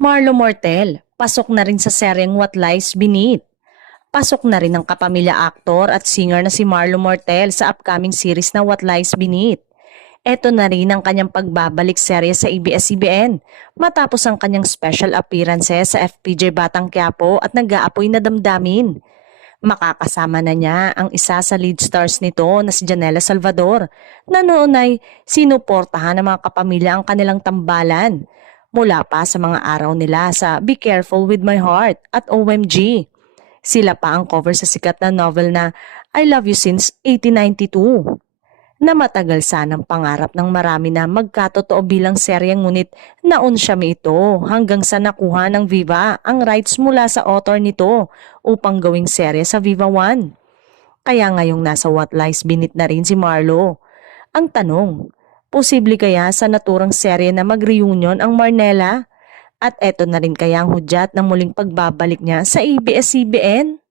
Marlo Mortel, pasok na rin sa seryeng What Lies Beneath. Pasok na rin ang kapamilya aktor at singer na si Marlo Mortel sa upcoming series na What Lies Beneath. Ito na rin ang kanyang pagbabalik serye sa ABS-CBN matapos ang kanyang special appearances sa FPJ Batang Quiapo at nag-aapoy na damdamin. Makakasama na niya ang isa sa lead stars nito na si Janela Salvador na noon ay sinuportahan ng mga kapamilya ang kanilang tambalan mula pa sa mga araw nila sa Be Careful With My Heart at OMG. Sila pa ang cover sa sikat na novel na I Love You Since 1892 na matagal sanang pangarap ng marami na magkatotoo bilang serye ngunit naunsyami ito hanggang sa nakuha ng Viva ang rights mula sa author nito upang gawing serye sa Viva One. Kaya ngayong nasa What Lies Beneath na rin si Marlo. Ang tanong, posible kaya sa naturang serye na mag-reunion ang Marnella? At eto na rin kaya ang hudyat ng muling pagbabalik niya sa ABS-CBN?